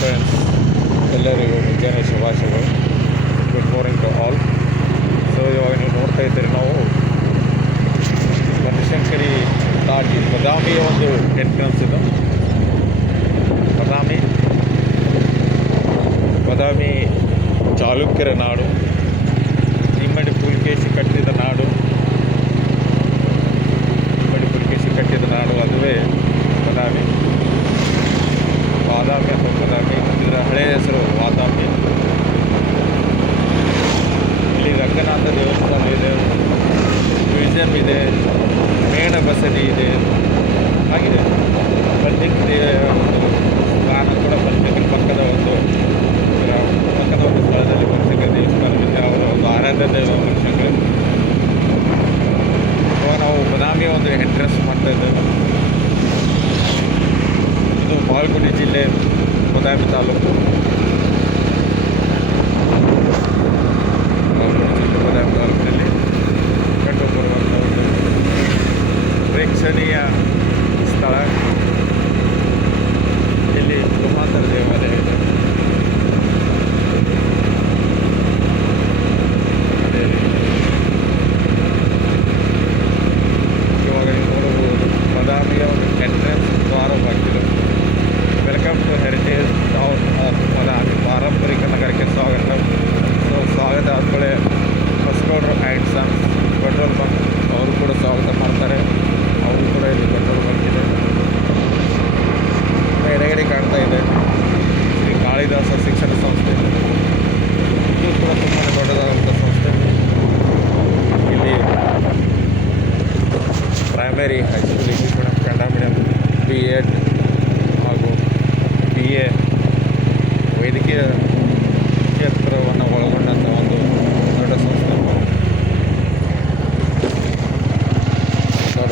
Friends, ಎಲ್ಲರಿಗೂ ಮುಂಜಾನೆ ಶುಭಾಶಯಗಳು. Good morning to all. So ಇವಾಗ ನೀವು ನೋಡ್ತಾ ಇದ್ದೀರಿ, ನಾವು ಬನಶಂಕರಿ ದಾಟಿ ಬದಾಮಿಯ ಒಂದು ಎಂಟ್ರೆನ್ಸ್ ಇದು. ಬದಾಮಿ ಚಾಲುಕ್ಯರ ನಾಡು, ಇಮ್ಮಡಿ ಪುಲಿಕೇಶಿ ಕಟ್ಟಿದ ನಾಡು. ಅದುವೇ ಬದಾಮಿ. ಬಾದಾಮಿ ಅಥವಾ ಬದಾಮಿ, ಇದರ ಹಳೆಯ ಹೆಸರು ಬಾದಾಮಿ. ಇಲ್ಲಿ ರಂಗನಾಥ ದೇವಸ್ಥಾನ ಇದೆ, ಮ್ಯೂಸಿಯಂ ಇದೆ, ಮೇಣ ಬಸದಿ ಇದೆ, ಹಾಗಿದೆ. ಬಲ್ದಿಂಗ್ ಒಂದು ಸ್ಥಾನ ಕೂಡ ಬನಶಂಕರಿ ಪಕ್ಕದ ಒಂದು ಸ್ಥಳದಲ್ಲಿ ಬನಶಂಕರಿ ದೇವಸ್ಥಾನದಿಂದ ಅವರ ಒಂದು ಆರಾಧ್ಯ ದೈವ ಬನಶಂಕರಿ. ಇವಾಗ ನಾವು ಬದಾಮಿಯ ಒಂದು ಎಂಟ್ರೆನ್ಸ್ ಮಾಡ್ತಾ ಇದ್ದೇವೆ. ಇದು ಬಾಗಲಕೋಟೆ ಜಿಲ್ಲೆ, ಬದಾಮಿ ತಾಲೂಕು. ಬದಾಮಿ ತಾಲೂಕಿನಲ್ಲಿ ಕಂಡು ಬರುವಂಥ ಒಂದು ಪ್ರೇಕ್ಷಣೀಯ ಸ್ಥಳ. ಇಲ್ಲಿ ಗುಹಾಂತರ ದೇವಾಲಯ ಇದೆ. ಇವಾಗ ನೀವು ನೋಡಬಹುದು, ಬದಾಮಿಯ ಒಂದು ಎಂಟ್ರೆನ್ಸ್ ದ್ವಾರವಾಗಿದೆ. Welcome to heritage town of Badami, ಪಾರಂಪರಿಕ ನಗರಕ್ಕೆ ಸ್ವಾಗತ. ಸೊ ಸ್ವಾಗತ ಆದಮೇಲೆ ಹೊಸಗೌಡರು ಆ್ಯಂಡ್ ಸನ್ಸ್ ಪೆಟ್ರೋಲ್ ಬಂಕ್ ಅವರು ಕೂಡ ಸ್ವಾಗತ ಮಾಡ್ತಾರೆ. ಅವರು ಕೂಡ ಇಲ್ಲಿ ಪೆಟ್ರೋಲ್ ಬಂಕ್ ಇದೆ. ಎಡಗಡೆ ಕಾಣ್ತಾ ಇದೆ ಶ್ರೀ ಕಾಳಿದಾಸ ಶಿಕ್ಷಣ ಸಂಸ್ಥೆ. ಇದು ಕೂಡ ತುಂಬಾ ದೊಡ್ಡದಾದಂಥ ಸಂಸ್ಥೆ. ಇಲ್ಲಿ primary, high school, English medium, Kannada medium, B.Ed ಹಾಗೂ BA ವೈದ್ಯಕೀಯ ಕ್ಷೇತ್ರವನ್ನು ಒಳಗೊಂಡಂಥ ಒಂದು ದೊಡ್ಡ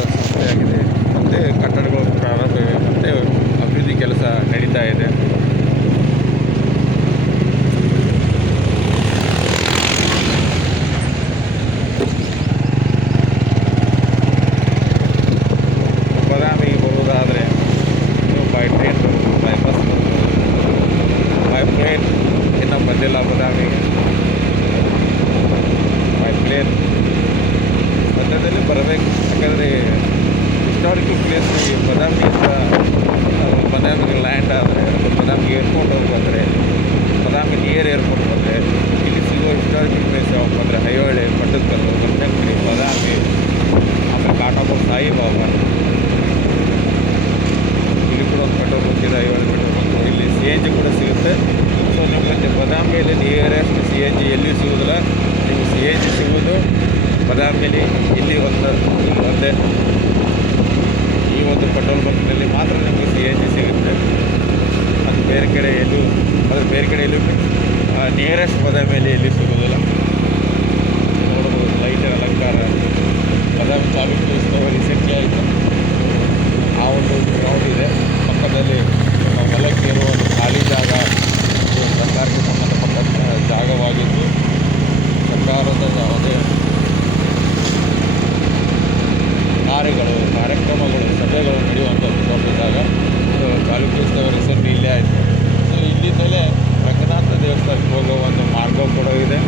ಸಂಸ್ಥೆಯಾಗಿದೆ. ಮತ್ತು ಕಟ್ಟಡಗಳು ಪ್ರಾರಂಭ ಇವೆ, ಮತ್ತು ಅಭಿವೃದ್ಧಿ ಕೆಲಸ ನಡೀತಾ ಇದೆ. ಬದಾಮಿಗೆ ಬರುವುದಾದರೆ ನೀವು ಬೈ ಟ್ರೈನ್ ಬರ್ಬೋದು, ಬೈ ಬಸ್ ಬರ್ಬೋದು. ಬೈ ಪ್ಲೇನ್ ಇನ್ನೂ ಬಂದಿಲ್ಲ ಬದಾಮಿಗೆ. ಬೈ ಪ್ಲೇನ್ ಮಧ್ಯದಲ್ಲಿ ಬರಬೇಕು. ಯಾಕಂದರೆ ಹಿಸ್ಟಾರಿಕಲ್ ಪ್ಲೇಸ್ ಬದಾಮಿಯಿಂದ ಬದಾಮಿಗೆ ಲ್ಯಾಂಡ್ ಆದರೆ, ಬದಾಮಿಗೆ ಏರ್ಪೋರ್ಟ್ ಹೋಗಿ ಬಂದರೆ, ಬದಾಮಿ ನಿಯರ್ ಏರ್ಪೋರ್ಟ್ ಬಂದರೆ ಇಲ್ಲಿ ಸಿಗೋ ಹಿಸ್ಟಾರಿಕಲ್ ಪ್ಲೇಸ್ ಯಾವಾಗ ಬಂದರೆ ಐಹೊಳೆ, ಪಟ್ಟದಕಲ್ಲು, ಬನಶಂಕರಿ, ಬದಾಮಿ, ಆಮೇಲೆ ಕಾಟಾಪುರ ಸಾಯಿಬಾಬಾ. ಇಲ್ಲಿ ಕೂಡ ಒಂದು ಪೆಟ್ರೋಲ್ ಬಂಕ್ ಇದೆ, ಐಹೊಳೆ ಪೆಟ್ರೋಲ್ ಬಂಕ್. ಇಲ್ಲಿ CNG ಕೂಡ ಸಿಗುತ್ತೆ. ಸೊ ನಿಮಗೆ ಬದಾಮಿಯಲ್ಲಿ ನಿಯರೆಸ್ಟ್ CNG ಎಲ್ಲಿ ಸಿಗೋದಿಲ್ಲ. ನೀವು CNG ಸಿಗೋದು ಬದಾಮಿಯಲ್ಲಿ ಇಲ್ಲಿ ಒಂದೇ ಈ ಒಂದು ಪೆಟ್ರೋಲ್ ಬಂಕ್ನಲ್ಲಿ ಮಾತ್ರ ನಿಮಗೆ CNG ಸಿಗುತ್ತೆ. ಅದು ಬೇರೆ ಕಡೆ ಎಲ್ಲೂ ನಿಯರೆಸ್ಟ್ ಬದಾಮಿಯಲ್ಲಿ ಎಲ್ಲಿ ಸಿಗೋದಿಲ್ಲ. ನೋಡಬಹುದು ಲೈಟರ್ ಅಲಂಕಾರ. ಬದಾಮಿ ಚಾಲುಕ್ಯ ಉತ್ಸವ ರೀಸೆಂಟ್ಲಿ ಆಯಿತು. ಆ ಒಂದು ಗ್ರೌಂಡ್ ಇದೆ ಪಕ್ಕದಲ್ಲಿ. ಹೊಲಕ್ಕೆ ಇರುವ ಒಂದು ಖಾಲಿ ಜಾಗ, ಇದು ಸರ್ಕಾರಕ್ಕೆ ಸಂಬಂಧಪಟ್ಟ ಜಾಗವಾಗಿದ್ದು, ಸರ್ಕಾರದ ಯಾವುದೇ ಕಾರ್ಯಕ್ರಮಗಳು, ಸಭೆಗಳು ನಡೆಯುವಂಥದ್ದು ದೊಡ್ಡ ಜಾಗ. ಚಾಲುಕ್ಯೋತ್ಸವ ರೀಸೆಂಟ್ಲಿ ಇಲ್ಲೇ ಆಯಿತು. ಸೊ ಇಲ್ಲಿಂದಲೇ ರಂಗನಾಥ ದೇವಸ್ಥಾನಕ್ಕೆ ಹೋಗೋ ಒಂದು ಮಾರ್ಗ ಕೂಡ ಇದೆ.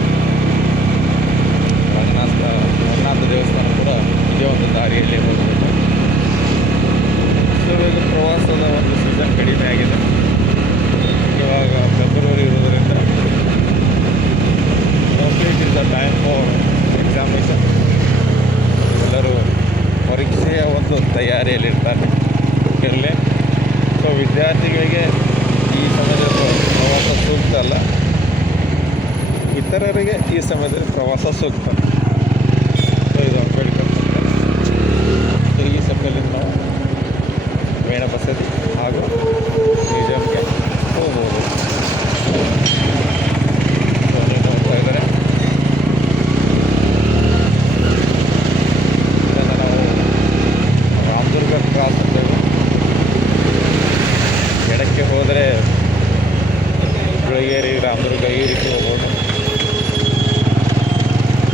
ರಂಗನಾಥ ದೇವಸ್ಥಾನ ಕೂಡ ಇದೇ ಒಂದು ದಾರಿಯಲ್ಲಿ ಹೋಗಬೇಕು. ಸೊ ಈಗ ಪ್ರವಾಸದ ಒಂದು ಸೀಸನ್ ಕಡಿಮೆ ಆಗಿದೆ. ಇವಾಗ ಫೆಬ್ರವರಿ ಇರೋದರಿಂದ mostly it is the time for examination. ಎಲ್ಲರೂ ಪರೀಕ್ಷೆಯ ಒಂದು ತಯಾರಿಯಲ್ಲಿರ್ತಾರೆ ಇರಲಿ. ಸೊ ವಿದ್ಯಾರ್ಥಿಗಳಿಗೆ ಈ ಸಮಯದಲ್ಲಿ ಪ್ರವಾಸ ಸೂಕ್ತ ಅಲ್ಲ, ಇತರರಿಗೆ ಈ ಸಮಯದಲ್ಲಿ ಪ್ರವಾಸ ಸೂಕ್ತ. ಸೊ ಇದು ಅಂಬೇಡ್ಕರ್ ಸರ್ಕಲ್. ಸೊ ಈ ಸರ್ಕಲಿಂದ ನಾವು ಮೇಣ ಬಸದಿ ಹಾಗೂ ಮ್ಯೂಸಿಯಂಗೆ ಹೋಗ್ಬೋದು. ಸೊ ನೀವು ನೋಡ್ತಾ ಇದ್ದಾರೆ, ಇದನ್ನು ನಾವು ರಾಮದುರ್ಗ ಕ್ರಾಸ್ ಅಂತೇವೆ. ಎಡಕ್ಕೆ ಹೋದರೆ ಗುಳಗೇರಿ, ರಾಮದುರ್ಗ ಈ ರೀತಿ ಹೋಗ್ಬೋದು.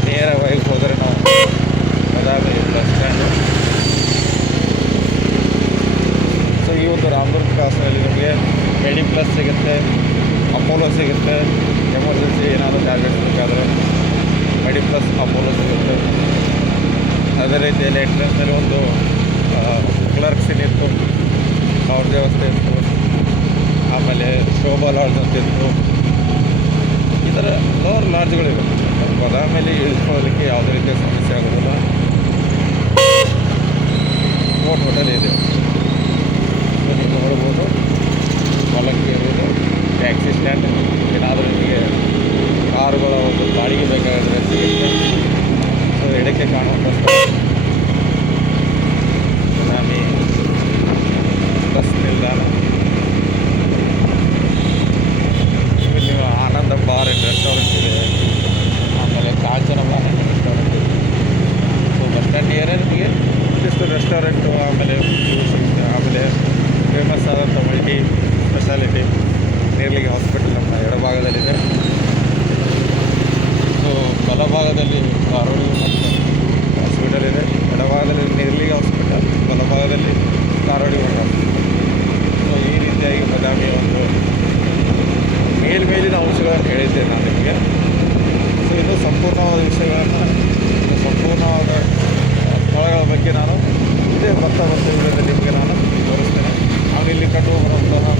ನೇರವಾಗಿ ಹೋದರೆ ನಾವು ಬದಾಮಿ ಬಸ್ ಸ್ಟ್ಯಾಂಡು. ಸೊ ಈ ಒಂದು ರಾಮದುರ್ಗ ಕ್ರಾಸ್ನಲ್ಲಿ ನಿಮಗೆ ಮೆಡಿ ಪ್ಲಸ್ ಸಿಗುತ್ತೆ, ಅಪೋಲೋ ಸಿಗುತ್ತೆ. ಎಮರ್ಜೆನ್ಸಿ ಏನಾದರೂ ಟ್ಯಾಬ್ಲೆಟ್ಸ್ ಬೇಕಾದರೆ ಮೆಡಿ ಪ್ಲಸ್ ಅಪೋಲೋ ಸಿಗುತ್ತೆ. ಅದೇ ರೀತಿಯಲ್ಲಿ ಎಂಟ್ರೆನ್ಸ್ನಲ್ಲಿ ಒಂದು ಕ್ಲರ್ಕ್ಸ್ ಏನಿತ್ತು ಅವ್ರ ವ್ಯವಸ್ಥೆ ಇತ್ತು. ಆಮೇಲೆ ಶೋಭಾ ಲಾಡ್ಜ್ ಅಂತ ಇತ್ತು. ಈ ಥರ ಹಲವಾರು ಲಾಡ್ಜ್ಗಳಿವೆ. ಬಾದಾಮಿಯಲ್ಲಿ ಇಳಿಸ್ಕೊಳ್ಳೋದಕ್ಕೆ ಯಾವುದೇ ರೀತಿಯ ಸಮಸ್ಯೆ ಆಗೋದಿಲ್ಲ. ಬೋಟ್ ಹೋಟೆಲ್ ಇದೆ, ನೀವು ನೋಡ್ಬೋದು. ಹೊಲಕ್ಕೆ ಇರೋದು ಟ್ಯಾಕ್ಸಿ ಸ್ಟ್ಯಾಂಡ್. ಏನಾದರೂ ನಿಮಗೆ ಕಾರುಗಳ ಒಂದು ಬಾಡಿಗೆ ಬೇಕಾದರೆ ಸಿಗುತ್ತೆ. ಸೊ ಎಡಕ್ಕೆ ಕಾಣುವಂಥ ಬಾದಾಮಿ ಬಸ್ ನಿಲ್ದಾಣ. ನೀವು ಆನಂದ ಬಾರ್ ಆ್ಯಂಡ್ ರೆಸ್ಟೋರೆಂಟ್ ಇದೆ. ಆಮೇಲೆ ಕಾಂಚನ ಬಾರ್ ಆ್ಯಂಡ್ ರೆಸ್ಟೋರೆಂಟ್ ಇದೆ. ಸೊ ಬಸ್ ಸ್ಟ್ಯಾಂಡ್ ನಿಯರೇ ನಿಮಗೆ ಇಷ್ಟು ರೆಸ್ಟೋರೆಂಟು, ಆಮೇಲೆ ಆಮೇಲೆ ಫೇಮಸ್ ಆದಂಥ ಮಲ್ಟಿ ಸ್ಪೆಷಾಲಿಟಿ ನೇರ್ಲಿಗೆ ಹಾಸ್ಪಿಟಲ್ ನಮ್ಮ ಎಡಭಾಗದಲ್ಲಿದೆ. ಸೊ ಬಲಭಾಗದಲ್ಲಿ ಕಾರೋಳಿ ಹಾಸ್ಪಿಟಲ್ ಇದೆ. ಎಡಭಾಗದಲ್ಲಿ ನೇರ್ಲಿಗೆ ಹಾಸ್ಪಿಟಲ್, ಬಲಭಾಗದಲ್ಲಿ ಕಾರೋಳಿ ಹಾಸ್ಪಿಟಲ್. ಸೊ ಈ ರೀತಿಯಾಗಿ ಬಾದಾಮಿಯ ಒಂದು ಮೇಲ್ಮೇಲಿನ ಅಂಶಗಳನ್ನು ಹೇಳಿದ್ದೆ ನಾನು ನಿಮಗೆ. ಸೊ ಇದು ಸಂಪೂರ್ಣವಾದ ವಿಷಯಗಳನ್ನು, ಸಂಪೂರ್ಣವಾದ ಸ್ಥಳಗಳ ಬಗ್ಗೆ ನಾನು ಇದೇ ಬರ್ತಾ ವಿಡಿಯೋದಲ್ಲಿ ನಿಮಗೆ ನಾನು ತೋರಿಸ್ತೇನೆ. ಆಮೇಲೆ ಇಲ್ಲಿ ಕಂಡು ಬರುವಂತಹ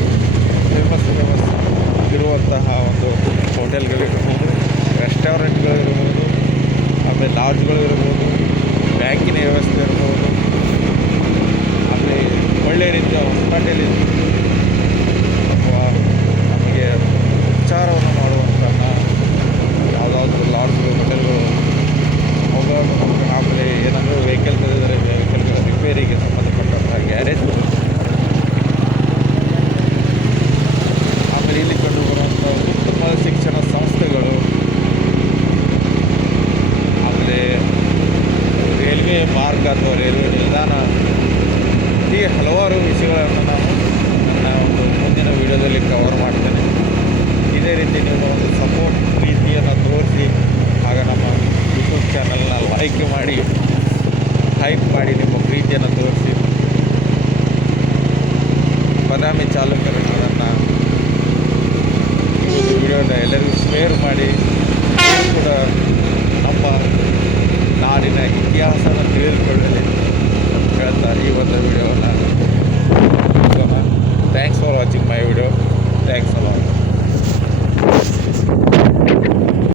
ಫೇಮಸ್ ಇರುವಂತಹ ಒಂದು ಹೋಟೆಲ್ಗಳಿರ್ಬೋದು, ರೆಸ್ಟೋರೆಂಟ್ಗಳಿರ್ಬೋದು, ಆಮೇಲೆ ಲಾಡ್ಜ್ಗಳಿರ್ಬೋದು, ಬ್ಯಾಂಕಿನ ವ್ಯವಸ್ಥೆ ಇರ್ಬೋದು, ಆಮೇಲೆ ಒಳ್ಳೆಯ ರೀತಿಯ ಹೊಸಪೇಟೆಯಲ್ಲಿ ಅಥವಾ ನಮಗೆ ಉಪಚಾರವನ್ನು ಮಾಡುವಂತಹ ಯಾವುದಾದ್ರೂ ಲಾಡ್ಜ್ಗಳು, ಹೋಟೆಲ್ಗಳು ಅವುಗಳನ್ನು. ಆಮೇಲೆ ಏನಾದರೂ ವೆಹಿಕಲ್ ತೆಗೆದರೆ ವೆಹಿಕಲ್ಗಳ ರಿಪೇರಿಗೆ ಸಂಬಂಧಪಟ್ಟಂತಹ ಗ್ಯಾರೇಜ್. ಆಮೇಲೆ ಇಲ್ಲಿ ಕಂಡು ಬರುವಂಥ ಉತ್ತಮ ಶಿಕ್ಷಣ ಸಂಸ್ಥೆಗಳು, ಆಮೇಲೆ ರೈಲ್ವೆ ಮಾರ್ಗ ಅಥವಾ ರೈಲ್ವೆ ನಿಲ್ದಾಣ. ಹೀಗೆ ಹಲವಾರು ವಿಷಯಗಳನ್ನು ನಾನು ನನ್ನ ಒಂದು ಮುಂದಿನ ವೀಡಿಯೋದಲ್ಲಿ ಕವರ್ ಮಾಡ್ತೇನೆ. ಇದೇ ರೀತಿ ನೀವು ಒಂದು ಸಪೋರ್ಟ್ ಪ್ರೀತಿಯನ್ನು ತೋರಿಸಿ, ಆಗ ನಮ್ಮ ಯೂಟ್ಯೂಬ್ ಚಾನಲ್ನ ಲೈಕ್ ಮಾಡಿ, ಹೈಪ್ ಮಾಡಿ, ನಿಮ್ಮ ಪ್ರೀತಿಯನ್ನು ತೋರಿಸಿ. ಬಾದಾಮಿ ಚಾಲಕರನ್ನು ಅದನ್ನು ಈ ಒಂದು ವಿಡಿಯೋನ ಎಲ್ಲರಿಗೂ ಶೇರ್ ಮಾಡಿ. ಕೂಡ ನಮ್ಮ